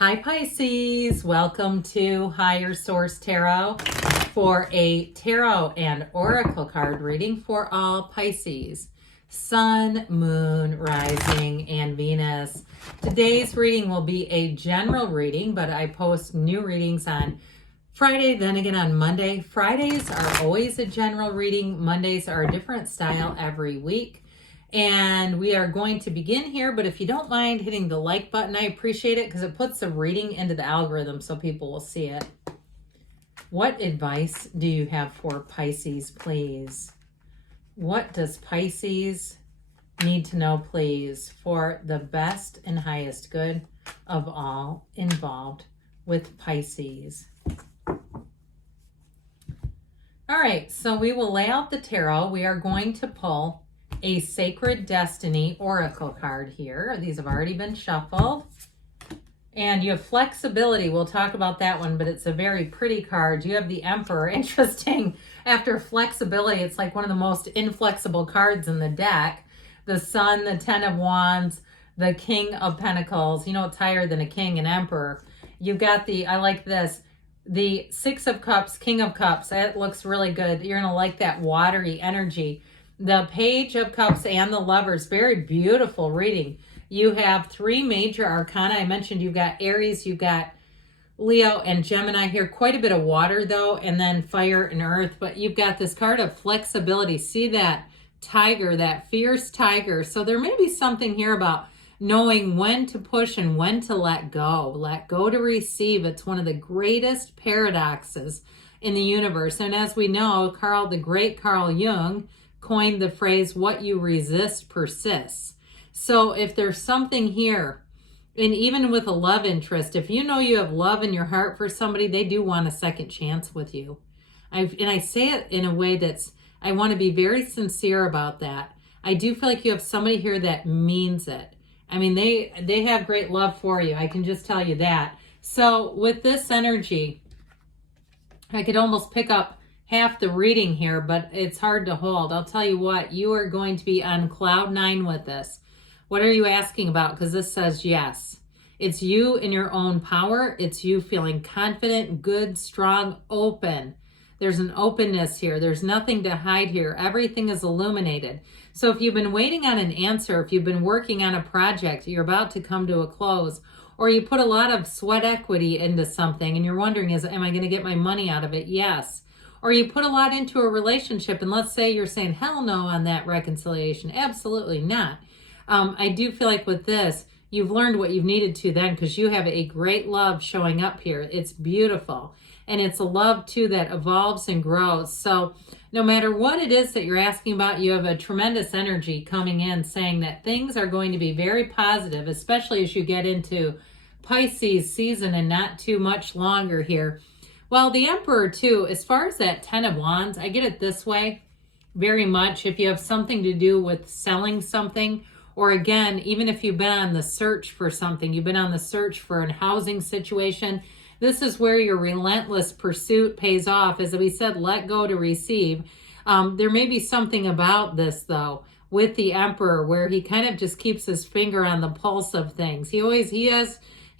Hi Pisces, welcome to Higher Source Tarot for a tarot and oracle card reading for all Pisces, Sun, Moon, Rising, and Venus. Today's reading will be a general reading, but I post new readings on Friday, then again on Monday. Fridays are always a general reading. Mondays are a different style every week. And we are going to begin here, but if you don't mind hitting the like button, I appreciate it because it puts the reading into the algorithm so people will see it. What advice do you have for Pisces, please? What does Pisces need to know, please, for the best and highest good of all involved with Pisces? All right, so we will lay out the tarot. We are going to pull a Sacred Destiny Oracle card here. These have already been shuffled. And you have flexibility. We'll talk about that one, but it's a very pretty card. You have the Emperor. Interesting. After flexibility, it's like one of the most inflexible cards in the deck. The Sun, the Ten of Wands, the King of Pentacles. You know, it's higher than a king, an emperor. You've got the, I like this, the Six of Cups, King of Cups. That looks really good. You're going to like that watery energy. The Page of Cups and the Lovers, very beautiful reading. You have three major arcana. I mentioned you've got Aries, you've got Leo and Gemini here. Quite a bit of water though, and then fire and earth. But you've got this card of flexibility. See that tiger, that fierce tiger. So there may be something here about knowing when to push and when to let go. Let go to receive. It's one of the greatest paradoxes in the universe. And as we know, the great Carl Jung coined the phrase, what you resist persists. So if there's something here, and even with a love interest, if you know you have love in your heart for somebody, they do want a second chance with you. I say it in a way that's, I want to be very sincere about that. I do feel like you have somebody here that means it. I mean, they have great love for you. I can just tell you that. So with this energy, I could almost pick up half the reading here, but it's hard to hold. I'll tell you what, you are going to be on cloud nine with this. What are you asking about? Because this says yes. It's you in your own power. It's you feeling confident, good, strong, open. There's an openness here. There's nothing to hide here. Everything is illuminated. So if you've been waiting on an answer, if you've been working on a project, you're about to come to a close, or you put a lot of sweat equity into something and you're wondering, am I going to get my money out of it? Yes. Or you put a lot into a relationship, and let's say you're saying, hell no on that reconciliation. Absolutely not. I do feel like with this, you've learned what you've needed to then, because you have a great love showing up here. It's beautiful. And it's a love, too, that evolves and grows. So no matter what it is that you're asking about, you have a tremendous energy coming in saying that things are going to be very positive, especially as you get into Pisces season and not too much longer here. Well, the Emperor, too, as far as that Ten of Wands, I get it this way very much. If you have something to do with selling something, or again, even if you've been on the search for something, you've been on the search for a housing situation, this is where your relentless pursuit pays off. As we said, let go to receive. There may be something about this, though, with the Emperor, where he kind of just keeps his finger on the pulse of things.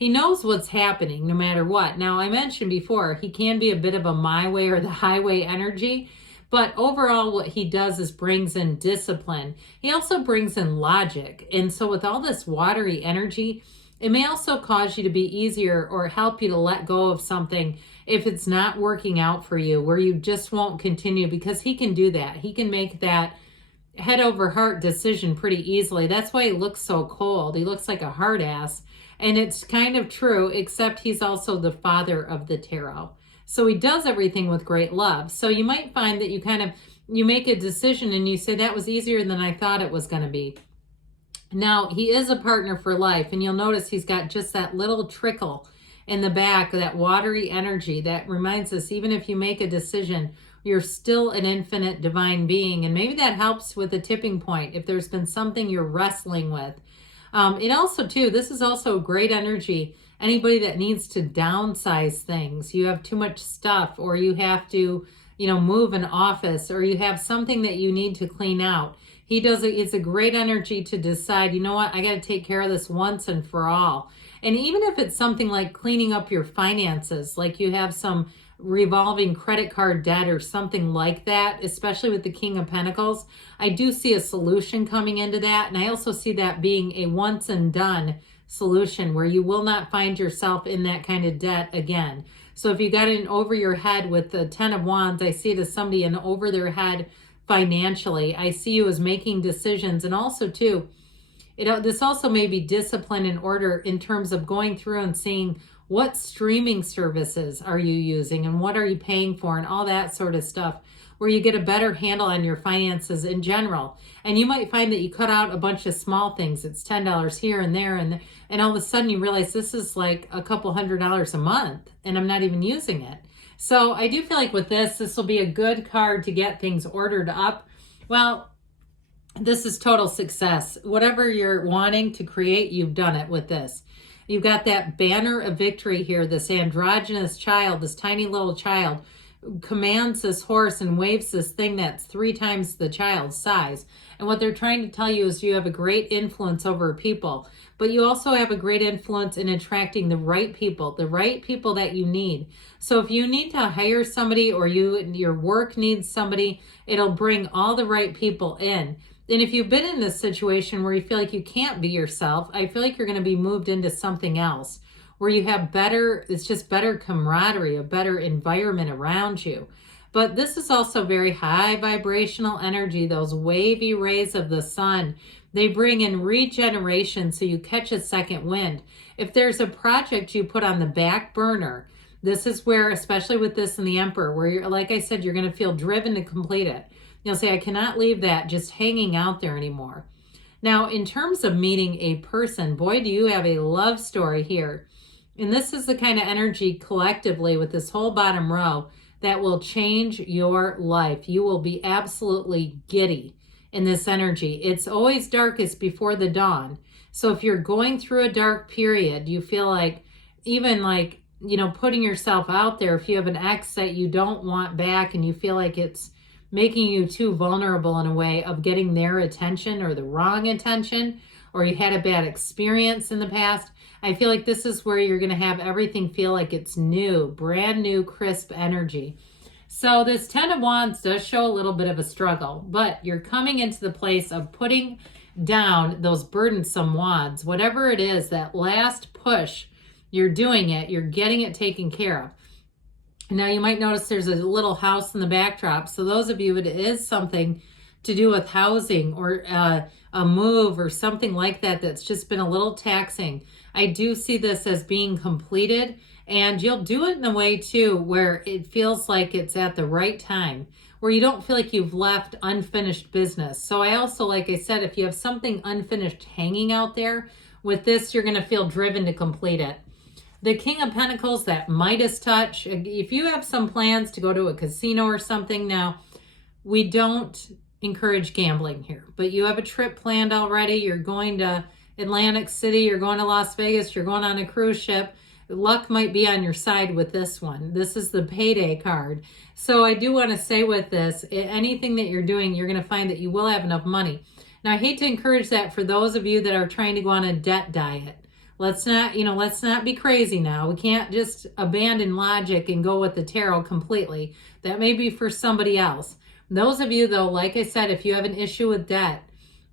He knows what's happening no matter what. Now, I mentioned before, he can be a bit of a my way or the highway energy, but overall what he does is brings in discipline. He also brings in logic. And so with all this watery energy, it may also cause you to be easier or help you to let go of something if it's not working out for you, where you just won't continue, because he can do that. He can make that head over heart decision pretty easily. That's why he looks so cold. He looks like a hard ass. And it's kind of true, except he's also the father of the tarot. So he does everything with great love. So you might find that you make a decision and you say, that was easier than I thought it was going to be. Now, he is a partner for life. And you'll notice he's got just that little trickle in the back, that watery energy that reminds us, even if you make a decision, you're still an infinite divine being. And maybe that helps with a tipping point if there's been something you're wrestling with. It also, too, this is also great energy. Anybody that needs to downsize things, you have too much stuff, or you have to, move an office, or you have something that you need to clean out. It's a great energy to decide, you know what, I got to take care of this once and for all. And even if it's something like cleaning up your finances, like you have some revolving credit card debt or something like that, especially with the King of Pentacles, I do see a solution coming into that. And I also see that being a once and done solution where you will not find yourself in that kind of debt again. So if you got in over your head with the 10 of Wands, I see it as somebody in over their head financially. I see you as making decisions. And also too, this also may be discipline and order in terms of going through and seeing what streaming services are you using and what are you paying for and all that sort of stuff, where you get a better handle on your finances in general. And you might find that you cut out a bunch of small things. It's $10 here and there, and all of a sudden you realize this is like a couple $100 a month and I'm not even using it. So I do feel like with this will be a good card to get things ordered up. Well, this is total success. Whatever you're wanting to create, you've done it with this. You've got that banner of victory here, this androgynous child, this tiny little child, commands this horse and waves this thing that's 3 times the child's size. And what they're trying to tell you is you have a great influence over people, but you also have a great influence in attracting the right people that you need. So if you need to hire somebody or your work needs somebody, it'll bring all the right people in. And if you've been in this situation where you feel like you can't be yourself, I feel like you're going to be moved into something else where you have it's just better camaraderie, a better environment around you. But this is also very high vibrational energy, those wavy rays of the sun. They bring in regeneration so you catch a second wind. If there's a project you put on the back burner, this is where, especially with this and the Emperor, where you're, like I said, you're going to feel driven to complete it. You'll say, I cannot leave that just hanging out there anymore. Now, in terms of meeting a person, boy, do you have a love story here. And this is the kind of energy collectively with this whole bottom row that will change your life. You will be absolutely giddy in this energy. It's always darkest before the dawn. So if you're going through a dark period, you feel like, even like, putting yourself out there, if you have an ex that you don't want back and you feel like it's making you too vulnerable in a way of getting their attention or the wrong attention, or you had a bad experience in the past, I feel like this is where you're going to have everything feel like it's new, brand new, crisp energy. So this 10 of Wands does show a little bit of a struggle, but you're coming into the place of putting down those burdensome wands. Whatever it is, that last push, you're doing it, you're getting it taken care of. Now you might notice there's a little house in the backdrop. So those of you, it is something to do with housing or a move or something like that that's just been a little taxing. I do see this as being completed, and you'll do it in a way too where it feels like it's at the right time, where you don't feel like you've left unfinished business. So I also, like I said, if you have something unfinished hanging out there, with this, you're going to feel driven to complete it. The King of Pentacles, that Midas touch. If you have some plans to go to a casino or something, now, we don't encourage gambling here, but you have a trip planned already. You're going to Atlantic City, you're going to Las Vegas, you're going on a cruise ship. Luck might be on your side with this one. This is the payday card. So I do want to say with this, anything that you're doing, you're going to find that you will have enough money. Now, I hate to encourage that for those of you that are trying to go on a debt diet. Let's not be crazy now. We can't just abandon logic and go with the tarot completely. That may be for somebody else. Those of you, though, like I said, if you have an issue with debt,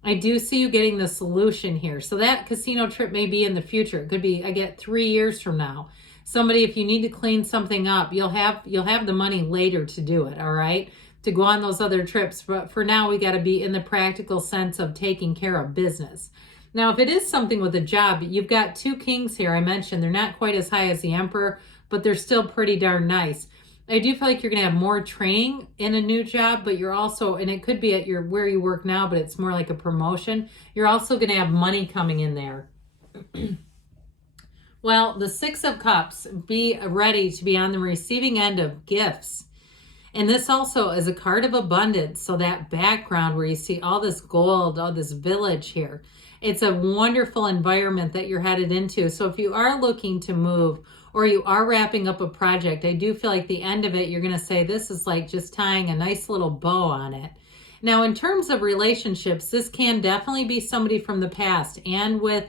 I do see you getting the solution here. So that casino trip may be in the future. It could be, I get 3 years from now. Somebody, if you need to clean something up, you'll have the money later to do it, all right? To go on those other trips. But for now, we got to be in the practical sense of taking care of business. Now, if it is something with a job, you've got 2 kings here. I mentioned they're not quite as high as the Emperor, but they're still pretty darn nice. I do feel like you're going to have more training in a new job, but you're also, and it could be at where you work now, but it's more like a promotion. You're also going to have money coming in there. Well, the 6 of Cups, be ready to be on the receiving end of gifts. And this also is a card of abundance. So that background where you see all this gold, all this village here, it's a wonderful environment that you're headed into. So if you are looking to move or you are wrapping up a project, I do feel like the end of it, you're going to say, this is like just tying a nice little bow on it. Now, in terms of relationships, this can definitely be somebody from the past. And with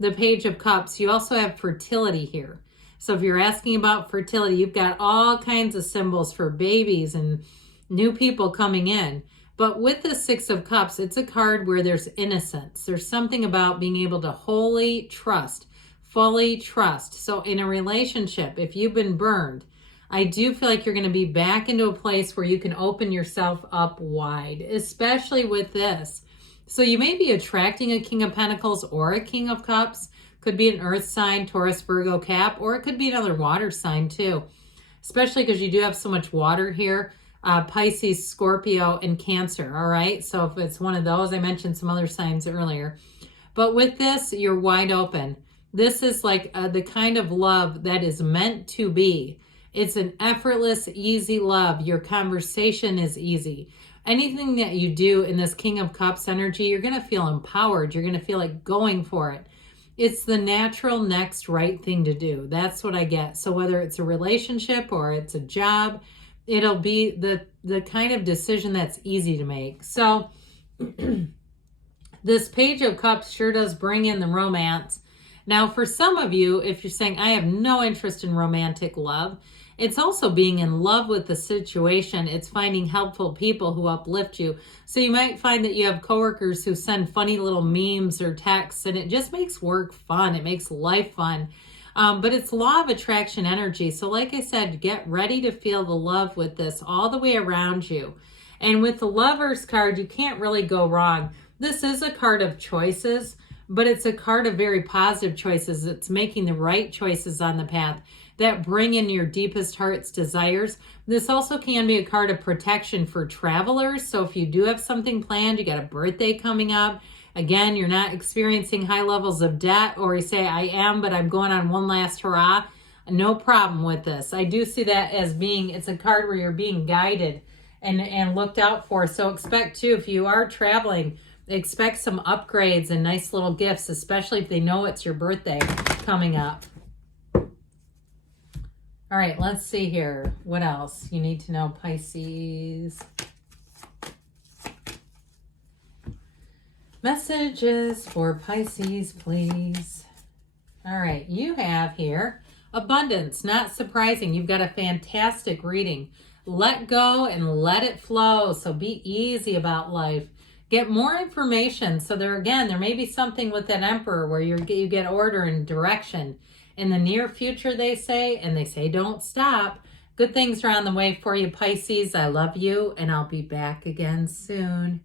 the Page of Cups, you also have fertility here. So if you're asking about fertility, you've got all kinds of symbols for babies and new people coming in. But with the Six of Cups, it's a card where there's innocence. There's something about being able to wholly trust, fully trust. So in a relationship, if you've been burned, I do feel like you're going to be back into a place where you can open yourself up wide, especially with this. So you may be attracting a King of Pentacles or a King of Cups. Could be an earth sign, Taurus, Virgo, Cap, or it could be another water sign too, especially because you do have so much water here. Pisces, Scorpio, and Cancer, all right? So if it's one of those, I mentioned some other signs earlier. But with this, you're wide open. This is like the kind of love that is meant to be. It's an effortless, easy love. Your conversation is easy. Anything that you do in this King of Cups energy, you're going to feel empowered. You're going to feel like going for it. It's the natural next right thing to do. That's what I get. So whether it's a relationship or it's a job, it'll be the kind of decision that's easy to make. So this Page of Cups sure does bring in the romance. Now, for some of you, if you're saying, I have no interest in romantic love, it's also being in love with the situation. It's finding helpful people who uplift you. So you might find that you have coworkers who send funny little memes or texts, and it just makes work fun. It makes life fun. But it's law of attraction energy. So like I said, get ready to feel the love with this all the way around you. And with the Lovers card, you can't really go wrong. This is a card of choices, but it's a card of very positive choices. It's making the right choices on the path that bring in your deepest heart's desires. This also can be a card of protection for travelers. So if you do have something planned, you got a birthday coming up, again, you're not experiencing high levels of debt, or you say, I am, but I'm going on one last hurrah, no problem with this. I do see that as being, it's a card where you're being guided and looked out for. So expect too, if you are traveling, expect some upgrades and nice little gifts, especially if they know it's your birthday coming up. All right, let's see here. What else you need to know, Pisces? Messages for Pisces, please. All right, you have here abundance. Not surprising. You've got a fantastic reading. Let go and let it flow. So be easy about life. Get more information. So there may be something with that Emperor where you get order and direction. In the near future, they say, and they say don't stop. Good things are on the way for you, Pisces. I love you, and I'll be back again soon.